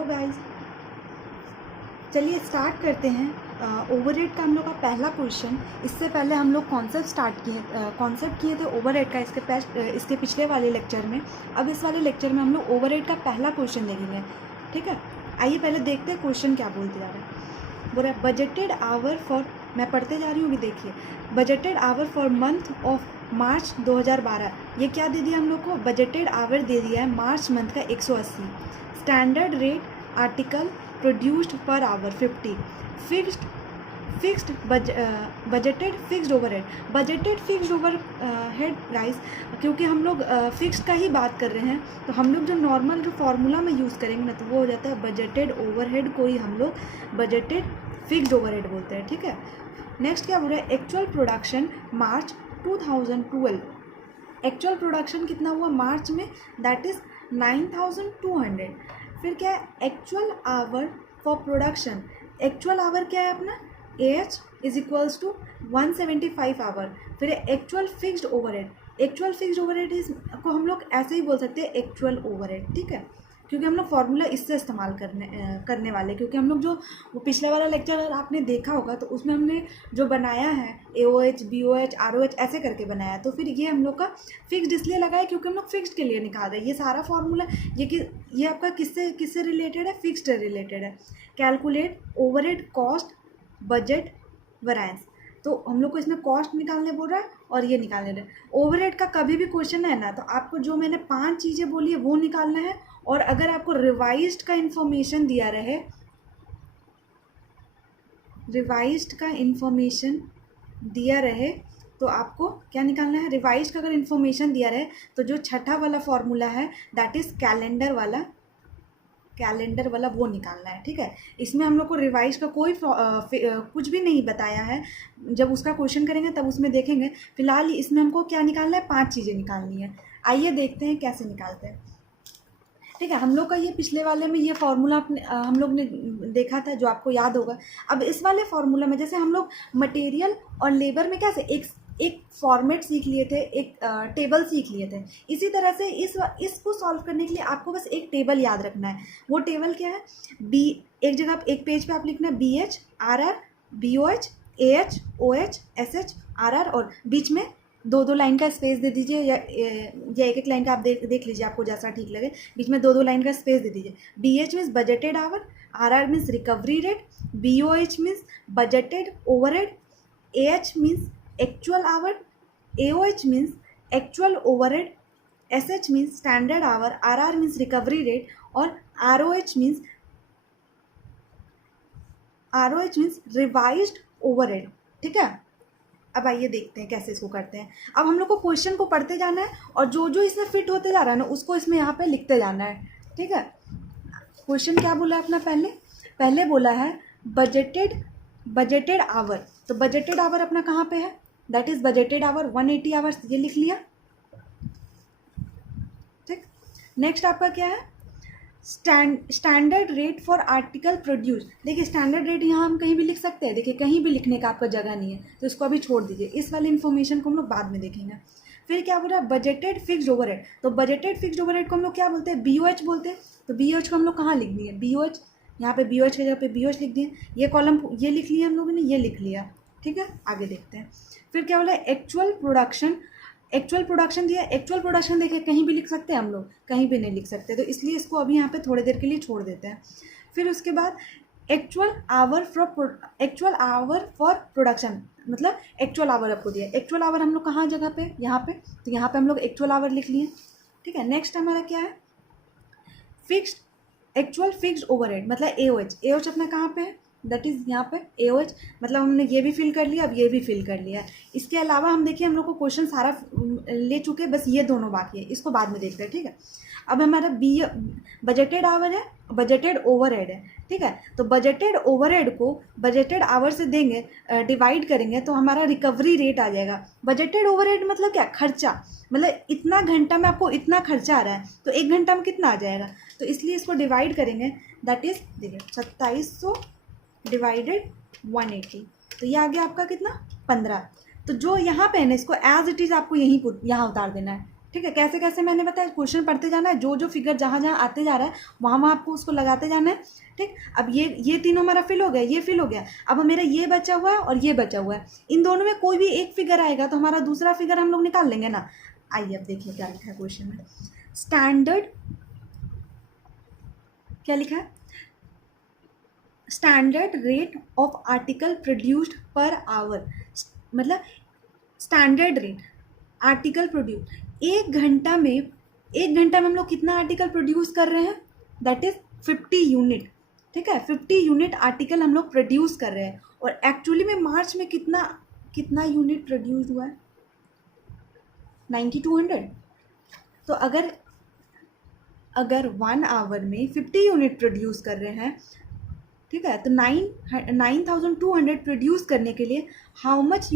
Hello guys, चलिए start करते हैं। ओवरहेड का हम लोग का पहला क्वेश्चन। इससे पहले हम लोग कॉन्सेप्ट किए थे ओवरहेड का इसके पिछले वाले लेक्चर में। अब इस वाले लेक्चर में हम लोग ओवरहेड का पहला क्वेश्चन देखेंगे। ठीक है, आइए पहले देखते हैं क्वेश्चन क्या बोलते जा रहा है। बोल रहा है बजटेड आवर फॉर, मैं पढ़ते जा रही हूँ, भी देखिए। Budgeted hour for month of March 2012। ये क्या दे दिया हम लोग को? बजटेड आवर दे दिया है मार्च मंथ का 180। Standard rate article produced per hour 50। Fixed budgeted fixed overhead. Budgeted fixed overhead guys, क्योंकि हम लोग फिक्स्ड का ही बात कर रहे हैं, तो हम लोग जो नॉर्मल जो फार्मूला में यूज़ करेंगे ना, तो वो हो जाता है बजटेड ओवरहेड को ही हम लोग बजटेड फिक्स्ड ओवरहेड बोलते हैं। ठीक है, नेक्स्ट क्या बोल रहा है? Actual production March 2012। Actual production कितना हुआ मार्च में? That is 9200। फिर क्या है? Actual hour for production. Actual hour क्या है अपना? AH is equals to 175 hour. फिर actual fixed overhead. Actual fixed overhead is को हम लोग ऐसे ही बोल सकते हैं एक्चुअल ओवरहेड। ठीक है, क्योंकि हम लोग फार्मूला इससे इस्तेमाल करने वाले, क्योंकि हम लोग जो वो पिछले वाला लेक्चर आपने देखा होगा, तो उसमें हमने जो बनाया है AOH BOH ROH ऐसे करके बनाया, तो फिर ये हम लोग का फिक्स्ड इसलिए लगा है क्योंकि हम लोग फिक्स्ड के लिए निकाल रहे हैं। ये सारा फार्मूला ये आपका किससे रिलेटेड है? फिक्स्ड से रिलेटेड है। Calculate overhead cost budget variance. तो हम लोग को इसमें कॉस्ट निकालने बोल रहा है और ये निकालने रहे। ओवरहेड का कभी भी क्वेश्चन है ना, तो आपको जो मैंने 5 चीज़ें बोली है वो निकालना है। और अगर आपको रिवाइज्ड का इंफॉर्मेशन दिया रहे, तो आपको क्या निकालना है? रिवाइज्ड का अगर इंफॉर्मेशन दिया रहे, तो जो छठा वाला फॉर्मूला है दैट इज़ कैलेंडर वाला वो निकालना है। ठीक है, इसमें हम लोग को रिवाइज का कोई कुछ भी नहीं बताया है। जब उसका क्वेश्चन करेंगे तब उसमें देखेंगे। फिलहाल इसमें हमको क्या निकालना है? 5 चीज़ें निकालनी है। आइए देखते हैं कैसे निकालते हैं। ठीक है, हम लोग का ये पिछले वाले में ये फार्मूला हम लोग ने देखा था, जो आपको याद होगा। अब इस वाले फार्मूला में जैसे हम लोग मटेरियल और लेबर में कैसे एक फॉर्मेट सीख लिए थे, एक टेबल सीख लिए थे, इसी तरह से इसको सॉल्व करने के लिए आपको बस एक टेबल याद रखना है। वो टेबल क्या है? एक जगह एक पेज पे आप लिखना है BH RR BOH AH OH SH RR, और बीच में 2-2 लाइन का स्पेस दे दीजिए, या एक लाइन का आप देख लीजिए, आपको जैसा ठीक लगे। बीच में 2-2 लाइन का स्पेस दे दीजिए। BH means budgeted hour, RR means recovery rate, BOH means budgeted overhead, AH means actual hour, AOH means actual overhead, SH means standard hour, RR means recovery rate, और ROH मीन्स रिवाइज्ड ओवरहेड। ठीक है, अब आइए देखते हैं कैसे इसको करते हैं। अब हम लोग को क्वेश्चन को पढ़ते जाना है, और जो जो इसमें फिट होते जा रहा है ना, उसको इसमें यहाँ पे लिखते जाना है। ठीक है, क्वेश्चन क्या बोला है अपना? पहले बोला है बजटेड आवर। तो बजटेड आवर अपना कहाँ पे है? That is budgeted hour 180 hours, ये लिख लिया। ठीक, नेक्स्ट आपका क्या है? Standard rate for article produce. देखिए स्टैंडर्ड रेट यहाँ हम कहीं भी लिख सकते हैं। देखिए कहीं भी लिखने का आपका जगह नहीं है, तो इसको अभी छोड़ दीजिए। इस वाले इन्फॉर्मेशन को हम लोग बाद में देखेंगे। फिर क्या बोल रहा है? Budgeted fixed overhead. तो बजटेड फिक्स्ड ओवरहेड को हम लोग क्या बोलते हैं? BOH बोलते हैं। तो BOH को हम लोग कहाँ लिख दिए? BOH, यहाँ पे BOH की जगह पे BOH लिख दिए। ये कॉलम ये लिख लिया हम लोगों ने, ये लिख लिया। ठीक है, आगे देखते हैं। फिर क्या बोला है? एक्चुअल प्रोडक्शन दिया। एक्चुअल प्रोडक्शन देखिए कहीं भी लिख सकते हैं हम लोग, कहीं भी नहीं लिख सकते, तो इसलिए इसको अभी यहाँ पे थोड़ी देर के लिए छोड़ देते हैं। फिर उसके बाद एक्चुअल आवर फॉर प्रोडक्शन, मतलब एक्चुअल आवर आपको दिया। एक्चुअल आवर हम लोग कहाँ जगह पे? यहाँ पे, तो यहाँ पे हम लोग एक्चुअल आवर लिख लिए। ठीक है, नेक्स्ट हमारा क्या है? एक्चुअल फिक्स्ड ओवरहेड, मतलब AOH अपना कहाँ पे है? दैट इज़ यहाँ पे AOH, मतलब हमने ये भी फिल कर लिया, अब ये भी फिल कर लिया। इसके अलावा हम देखिए हम लोग को क्वेश्चन सारा ले चुके, बस ये दोनों बाकी है, इसको बाद में देखते हैं। ठीक है, अब हमारा बजटेड आवर है, बजटेड ओवरहेड है। ठीक है, तो बजटेड ओवरहेड को बजटेड आवर से देंगे, डिवाइड करेंगे, तो हमारा रिकवरी रेट आ जाएगा। बजटेड ओवरहेड मतलब क्या? खर्चा, मतलब इतना घंटा में आपको इतना खर्चा आ रहा है, तो 1 घंटा में कितना आ जाएगा? तो इसलिए इसको डिवाइड करेंगे, दैट इज देखिए 2700 डिवाइडेड 180, तो ये आ गया आपका कितना? 15। तो जो यहाँ पे है ना, इसको एज इट इज़ आपको यहाँ उतार देना है। ठीक है, कैसे कैसे मैंने बताया, क्वेश्चन पढ़ते जाना है, जो जो फिगर जहाँ जहाँ आते जा रहा है वहाँ वहाँ आपको उसको लगाते जाना है। ठीक, अब ये तीनों हमारा फिल हो गया, ये फिल हो गया, अब मेरा ये बचा हुआ है और ये बचा हुआ है, इन दोनों में कोई भी एक फिगर आएगा तो हमारा दूसरा फिगर हम लोग निकाल लेंगे ना। आइए अब देखिए क्या लिखा है क्वेश्चन में। स्टैंडर्ड, क्या लिखा है, standard rate of article produced per hour, मतलब स्टैंडर्ड रेट आर्टिकल प्रोड्यूस, एक घंटा में हम लोग कितना आर्टिकल प्रोड्यूस कर रहे हैं, दैट इज 50 यूनिट। ठीक है, 50 यूनिट आर्टिकल हम लोग प्रोड्यूस कर रहे हैं, और एक्चुअली में मार्च में कितना यूनिट प्रोड्यूस हुआ है, 9200। तो अगर 1 आवर में 50 यूनिट प्रोड्यूस कर रहे हैं, ठीक है, तो 9200 प्रोड्यूस करने के लिए how much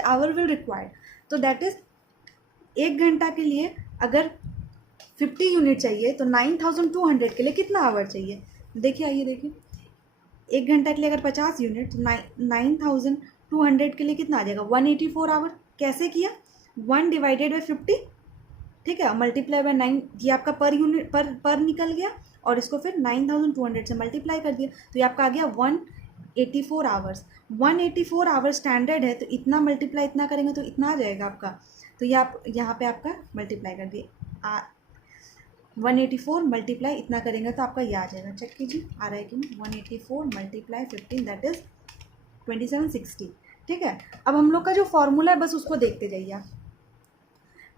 hour will required. तो दैट इज एक घंटा के लिए अगर 50 यूनिट चाहिए तो 9200 के लिए कितना आवर चाहिए। देखिए, आइए देखिए, एक घंटा के लिए अगर 50 यूनिट, 9200 के लिए कितना आ जाएगा, 184 आवर। कैसे किया, 1 डिवाइडेड बाई 50, ठीक है, मल्टीप्लाई बाय 9, ये आपका पर यूनिट पर निकल गया, और इसको फिर 9200 से मल्टीप्लाई कर दिया, तो ये आपका आ गया 184 आवर्स। 184 आवर्स स्टैंडर्ड है, तो इतना मल्टीप्लाई इतना करेंगे तो इतना आ जाएगा आपका। तो ये आप यहाँ पे आपका मल्टीप्लाई कर दिए, 184 मल्टीप्लाई इतना करेंगे तो आपका ये आ जाएगा। चेक कीजिए आ रहा है कि नहीं, 184 मल्टीप्लाई 15 दैट इज 2760। ठीक है, अब हम लोग का जो फॉर्मूला है बस उसको देखते जाइए आप।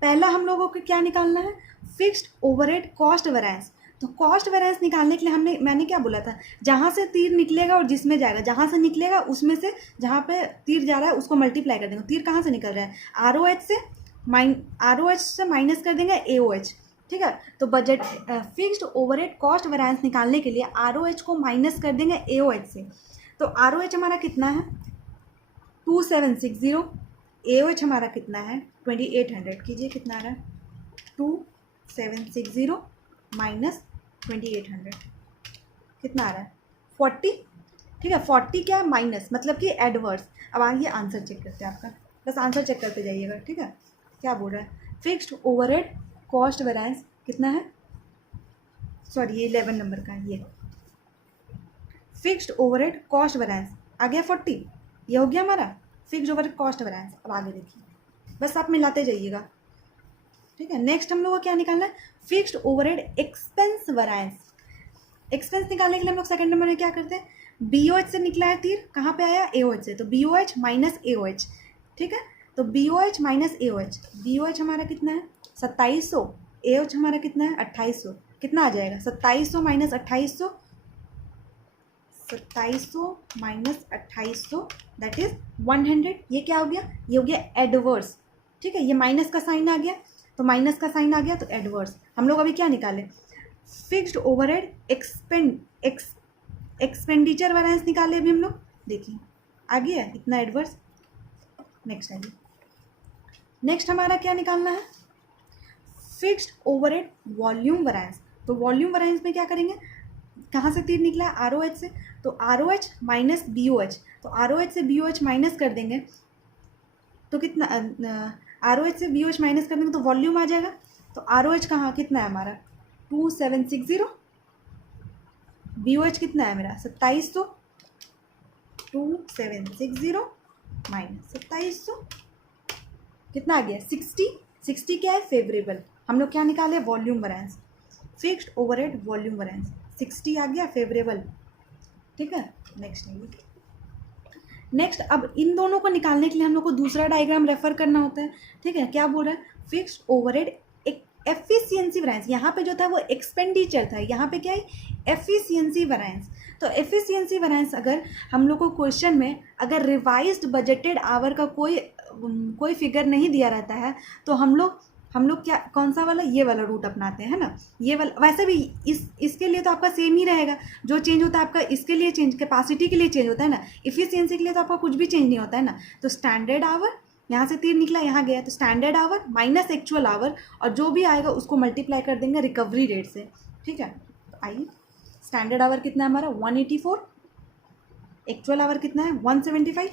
पहला हम लोगों को क्या निकालना है, फिक्स्ड ओवरहेड कॉस्ट वेरिएंस। तो कॉस्ट वेरिएंस निकालने के लिए मैंने क्या बोला था, जहाँ से तीर निकलेगा और जिसमें जाएगा, जहाँ से निकलेगा उसमें से जहाँ पे तीर जा रहा है उसको मल्टीप्लाई कर देंगे। तीर कहाँ से निकल रहा है, ROH से माइनस कर देंगे AOH। ठीक है, तो budget fixed overhead cost variance निकालने के लिए ROH को माइनस कर देंगे AOH से। तो ROH हमारा कितना है 2760, AOH हमारा कितना है 2800। कीजिए कितना आ रहा है, 2760 माइनस 2800 कितना आ रहा है 40। ठीक है, 40 क्या है माइनस, मतलब कि एडवर्स। अब आइए आंसर चेक करते हैं आपका, बस आंसर चेक करते जाइएगा। ठीक है, क्या बोल रहा है, फिक्स्ड ओवरहेड कॉस्ट वेरिएंस कितना है, सॉरी ये 11 नंबर का है, ये फिक्स्ड ओवरहेड कॉस्ट वेरिएंस आ गया 40, ये हो गया हमारा फिक्स्ड ओवरहेड कॉस्ट वेरिएंस। अब आगे देखिए, बस आप मिलाते जाइएगा। ठीक है, नेक्स्ट हम लोग को क्या निकालना है, fixed overhead expense variance. Expense निकालने के लिए हम लोग सेकंड नंबर में क्या करते हैं, BOH से निकला है तीर, कहाँ पे आया AOH से, तो BOH माइनस AOH। ठीक है, तो BOH माइनस AOH, BOH हमारा कितना है 2700, AOH हमारा कितना है 2800। कितना आ जाएगा 2700 माइनस 2800, 2700 माइनस 2800 दैट इज 100। ये क्या हो गया, ये हो गया एडवर्स। ठीक है, ये माइनस का साइन आ गया, तो माइनस का साइन आ गया तो एडवर्स। हम लोग अभी क्या निकाले, फिक्स्ड ओवरहेड एक्सपेंडिचर वेरिएंस निकाले अभी हम लोग। देखिए आ गया इतना एडवर्स। नेक्स्ट आइए, नेक्स्ट हमारा क्या निकालना है, फिक्स्ड ओवरहेड वॉल्यूम वेरिएंस। तो वॉल्यूम वेरिएंस में क्या करेंगे, कहाँ से तीर निकला है ROH से, तो ROH माइनस BOH, तो ROH से BOH माइनस कर देंगे तो कितना, ROH से BOH माइनस कर देंगे तो वॉल्यूम आ जाएगा। तो ROH कहाँ कितना है हमारा 2760, BOH कितना है मेरा 2700, 2760 माइनस 2700 कितना आ गया 60। 60 क्या है फेवरेबल, हम लोग क्या निकाले volume variance, fixed overhead volume variance 60 आ गया फेवरेबल। ठीक है, नेक्स्ट अब इन दोनों को निकालने के लिए हम लोग को दूसरा डायग्राम रेफर करना होता है। ठीक है, क्या बोल रहा है, फिक्स्ड ओवरहेड एफिशिएंसी वेरिएंस, यहाँ पे जो था वो एक्सपेंडिचर था, यहाँ पे क्या है एफिशिएंसी वेरिएंस। तो एफिशिएंसी वेरिएंस अगर हम लोग को क्वेश्चन में अगर रिवाइज्ड बजटेड आवर का कोई फिगर नहीं दिया रहता है तो हम लोग क्या कौन सा वाला, ये वाला रूट अपनाते हैं ना, ये वाला। वैसे भी इसके लिए तो आपका सेम ही रहेगा, जो चेंज होता है आपका इसके लिए चेंज, कैपेसिटी के लिए चेंज होता है ना, इफिशिएंसी के लिए तो आपका कुछ भी चेंज नहीं होता है ना। तो स्टैंडर्ड आवर, यहाँ से तीर निकला यहाँ गया, तो standard our minus actual our, और जो भी आएगा उसको मल्टीप्लाई कर देंगे रिकवरी रेट से। ठीक है, तो आइए स्टैंडर्ड आवर कितना है हमारा 184, एक्चुअल आवर कितना है 175,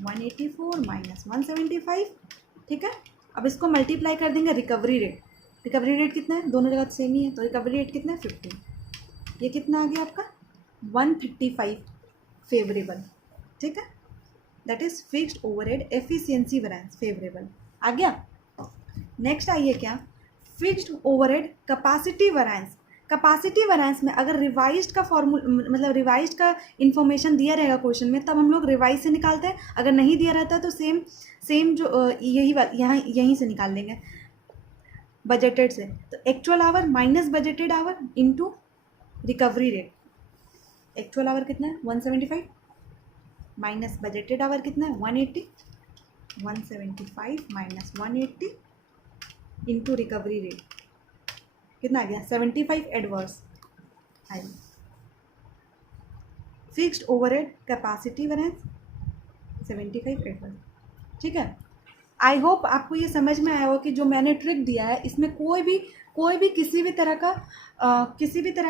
184 माइनस 175। ठीक है, अब इसको मल्टीप्लाई कर देंगे रिकवरी रेट। रिकवरी रेट कितना है, दोनों जगह सेम ही है, तो रिकवरी रेट कितना है 50। ये कितना आ गया आपका 135 फेवरेबल, ठीक है। That is fixed overhead efficiency variance favourable आ गया। नेक्स्ट आइए क्या, fixed overhead capacity variance. Capacity variance में अगर रिवाइज्ड का फॉर्मूला मतलब रिवाइज्ड का इन्फॉर्मेशन दिया रहेगा क्वेश्चन में, तब हम लोग रिवाइज से निकालते हैं। अगर नहीं दिया रहता है तो सेम जो यहीं से निकाल लेंगे बजटेड से। तो actual our minus budgeted our into recovery rate. Actual our कितना है 175 माइनस बजटेड आवर कितना है 180। 175 माइनस 180 इंटू रिकवरी रेट कितना आ गया 75 एडवर्स। आई fixed overhead capacity variance 75 adverse, ठीक है। आई होप आपको ये समझ में आया हो कि जो मैंने ट्रिक दिया है इसमें कोई भी किसी भी तरह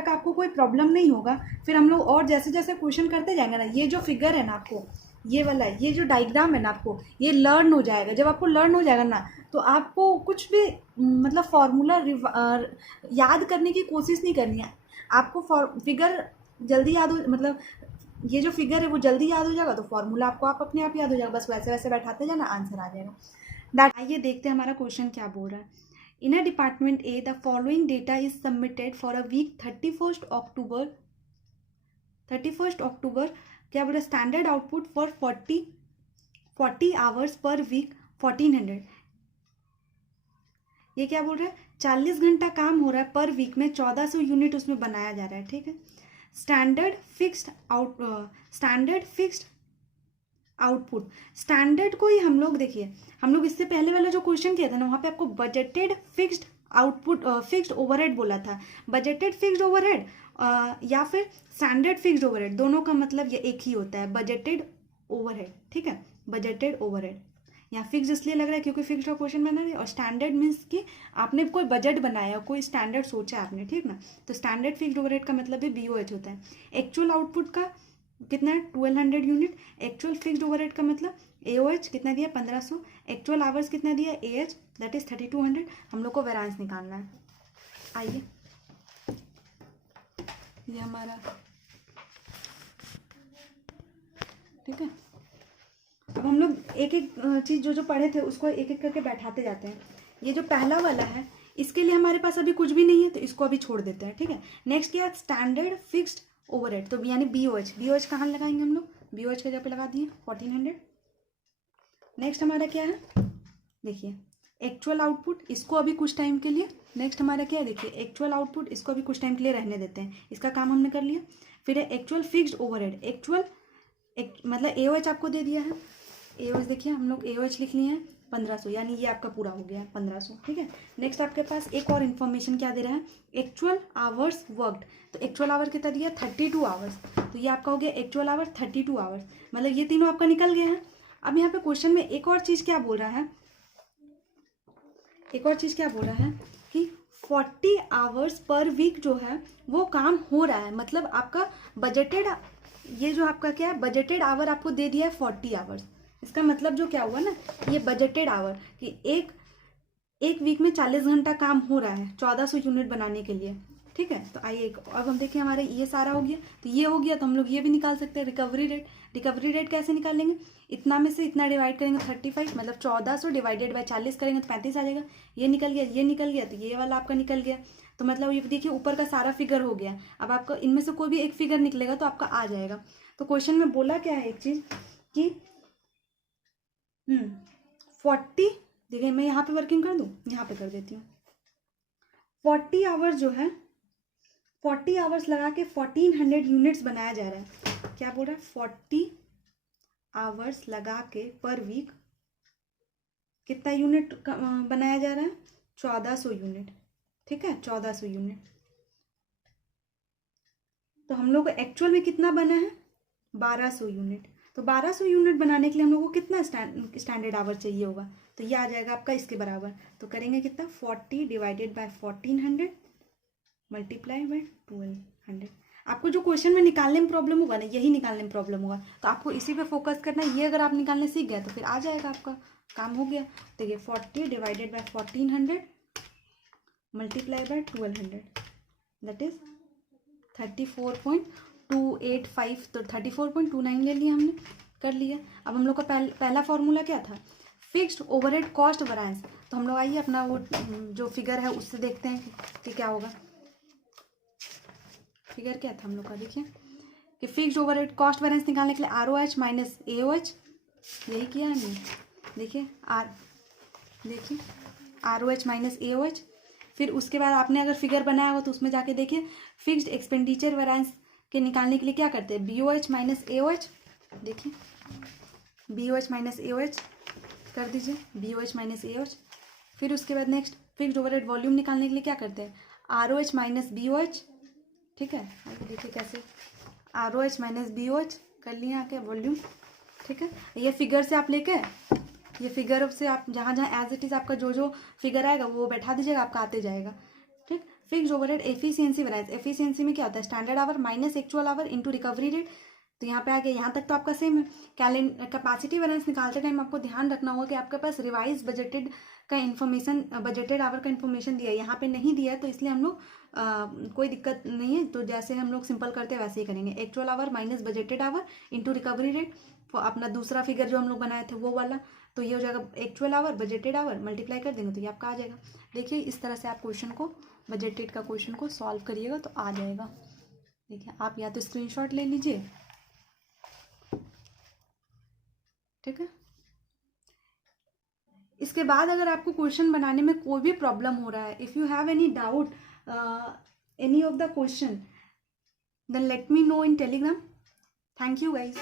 का आपको कोई प्रॉब्लम नहीं होगा। फिर हम लोग और जैसे जैसे क्वेश्चन करते जाएंगे ना, ये जो फिगर है ना आपको, ये वाला है, ये जो डायग्राम है ना आपको, ये लर्न हो जाएगा। जब आपको लर्न हो जाएगा ना, तो आपको कुछ भी मतलब फार्मूला याद करने की कोशिश नहीं करनी है। आपको फिगर जल्दी याद हो, मतलब ये जो फिगर है वो जल्दी याद हो जाएगा, तो फार्मूला आपको अपने आप याद हो जाएगा। बस वैसे वैसे बैठाते जाना, आंसर आ जाएगा। आइए देखते हैं हमारा क्वेश्चन क्या बोल रहा है। In a department A the following data is submitted for a week 31 October क्या बोल रहा है, standard output for 40 hours per week 1400। ये क्या बोल रहा है, 40 घंटा काम हो रहा है पर वीक में, 1400 यूनिट उसमें बनाया जा रहा है, ठीक है। स्टैंडर्ड फिक्स्ड आउटपुट, स्टैंडर्ड को ही हम लोग देखिए, हम लोग इससे पहले वाला जो क्वेश्चन किया था ना, वहाँ पे आपको budgeted fixed output fixed overhead बोला था। बजटेड फिक्स्ड ओवरहेड या फिर स्टैंडर्ड फिक्स्ड ओवरहेड, दोनों का मतलब ये एक ही होता है, बजटेड ओवरहेड, ठीक है। बजटेड ओवरहेड यहाँ फिक्स इसलिए लग रहा है क्योंकि फिक्स्ड का क्वेश्चन बना है, और स्टैंडर्ड मीन्स कि आपने कोई बजट बनाया, कोई स्टैंडर्ड सोचा आपने, ठीक ना। तो स्टैंडर्ड फिक्स्ड ओवरहेड का मतलब भी BOH होता है। एक्चुअल आउटपुट का कितना है 1200 यूनिट। एक्चुअल फिक्स्ड ओवरहेड का मतलब AOH कितना दिया 1500। एक्चुअल आवर्स कितना दिया AH दैट इज 3200। हम लोग को वेरिएंस निकालना है। आइए ये हमारा, ठीक है। अब हम लोग एक एक चीज़ जो पढ़े थे उसको एक एक करके बैठाते जाते हैं। ये जो पहला वाला है इसके लिए हमारे पास अभी कुछ भी नहीं है, तो इसको अभी छोड़ देते हैं, ठीक है। नेक्स्ट क्या, स्टैंडर्ड फिक्स्ड ओवरहेड, तो यानी BOH कहाँ लगाएंगे हम लोग, BOH के जगह पे लगा दिए 1400। नेक्स्ट हमारा क्या है, देखिए एक्चुअल आउटपुट, इसको अभी कुछ टाइम के लिए, नेक्स्ट हमारा क्या है, देखिए एक्चुअल आउटपुट, इसको अभी कुछ टाइम के लिए रहने देते हैं, इसका काम हमने कर लिया। फिर है एक्चुअल फिक्स्ड ओवरहेड, मतलब AOH आपको दे दिया है। AOH देखिए हम लोग AOH लिख लिए हैं 1500, यानी ये आपका पूरा हो गया 1500, ठीक है। नेक्स्ट आपके पास एक और इन्फॉर्मेशन क्या दे रहा है, एक्चुअल आवर्स वर्कड, तो एक्चुअल आवर कितना दिया 32 आवर्स, तो ये आपका हो गया एक्चुअल आवर 32 आवर्स, मतलब ये तीनों आपका निकल गया है। अब यहाँ पे क्वेश्चन में एक और चीज़ क्या बोल रहा है, कि 40 आवर्स पर वीक जो है वो काम हो रहा है, मतलब आपका बजटेड, ये जो आपका क्या है बजटेड आवर आपको दे दिया है 40 आवर्स। इसका मतलब जो क्या हुआ ना, ये बजटेड आवर कि एक वीक में 40 घंटा काम हो रहा है 1400 यूनिट बनाने के लिए, ठीक है। तो आइए अब हम देखिए हमारे ये सारा हो गया, तो ये हो गया, तो हम लोग ये भी निकाल सकते हैं रिकवरी रेट कैसे निकालेंगे, इतना में से इतना डिवाइड करेंगे 35, मतलब 1400 डिवाइडेड बाय 40 करेंगे तो 35 आ जाएगा। ये निकल गया, तो ये वाला आपका निकल गया। तो मतलब ये देखिए ऊपर का सारा फिगर हो गया। अब आपका इनमें से कोई भी एक फिगर निकलेगा तो आपका आ जाएगा। तो क्वेश्चन में बोला क्या है एक चीज़ कि 40, देखिए मैं यहाँ पे वर्किंग कर दूँ, यहाँ पे कर देती हूँ। 40 आवर्स जो है, 40 आवर्स लगा के 1400 यूनिट्स बनाया जा रहा है। क्या बोल रहा है, 40 आवर्स लगा के पर वीक कितना यूनिट बनाया जा रहा है, 1400 यूनिट, ठीक है, 1400 यूनिट। तो हम लोग को एक्चुअल में कितना बना है 1200 यूनिट। तो 1200 यूनिट बनाने के लिए हम लोग को कितना स्टैंडर्ड आवर चाहिए होगा, तो ये आ जाएगा आपका इसके बराबर। तो करेंगे कितना 40 डिवाइडेड बाय 1400 मल्टीप्लाई बाय 1200। आपको जो क्वेश्चन में निकालने में प्रॉब्लम होगा ना, यही निकालने में प्रॉब्लम होगा, तो आपको इसी पे फोकस करना है। ये अगर आप निकालने सीख गए तो फिर आ जाएगा आपका काम हो गया। देखिए 40 divided by 1400 multiply by 1200 that is 34.285, तो 34.29 ले लिया हमने, कर लिया। अब हम लोग का पहला फॉर्मूला क्या था, फिक्स्ड ओवरहेड कॉस्ट वेरिएंस। तो हम लोग आइए अपना वो जो फिगर है उससे देखते हैं कि क्या होगा। फिगर क्या था हम लोग का, देखिए कि फिक्स्ड ओवरहेड कॉस्ट वेरिएंस निकालने के लिए ROH माइनस AOH, यही किया हमने। देखिए देखिए ROH माइनस AOH। फिर उसके बाद आपने अगर फिगर बनाया हो तो उसमें जाके देखिए फिक्स्ड एक्सपेंडिचर वेरिएंस के निकालने के लिए क्या करते हैं, BOH माइनस AOH। देखिए BOH माइनस AOH कर दीजिए, BOH माइनस AOH। फिर उसके बाद नेक्स्ट फिक्स्ड ओवरहेड वॉल्यूम निकालने के लिए क्या करते हैं, ROH माइनस BOH। ठीक है, आगे देखिए कैसे, ROH माइनस BOH कर लिए आके वॉल्यूम। ठीक है, ये फिगर से आप लेके, ये फिगर से आप जहाँ जहाँ एज इट इज़ आपका जो जो फिगर आएगा वो बैठा दीजिएगा, आपका आते जाएगा। ठीक, fixed overhead efficiency variance, efficiency में क्या होता है, standard our minus actual our into recovery rate. तो यहाँ पे आ गया, यहाँ तक तो आपका सेम है। कैपेसिटी वेरिएंस निकालते टाइम आपको ध्यान रखना होगा कि आपके पास रिवाइज बजटेड का इन्फॉर्मेशन, बजटेड आवर का इन्फॉर्मेशन दिया है, यहाँ पे नहीं दिया है, तो इसलिए हम लोग कोई दिक्कत नहीं है। तो जैसे हम लोग सिंपल करते हैं वैसे ही करेंगे, actual our minus budgeted our into recovery rate. अपना दूसरा फिगर जो हम लोग बनाए थे वो वाला, तो ये हो जाएगा actual hour budgeted hour multiply कर देंगे तो ये आपका आ जाएगा। देखिए इस तरह से आप क्वेश्चन को, बजटेड का क्वेश्चन को सॉल्व करिएगा तो आ जाएगा। देखिए आप या तो स्क्रीनशॉट ले लीजिए। ठीक है, इसके बाद अगर आपको क्वेश्चन बनाने में कोई भी प्रॉब्लम हो रहा है, if you have any doubt any of the question, then let me know in Telegram. Thank you guys.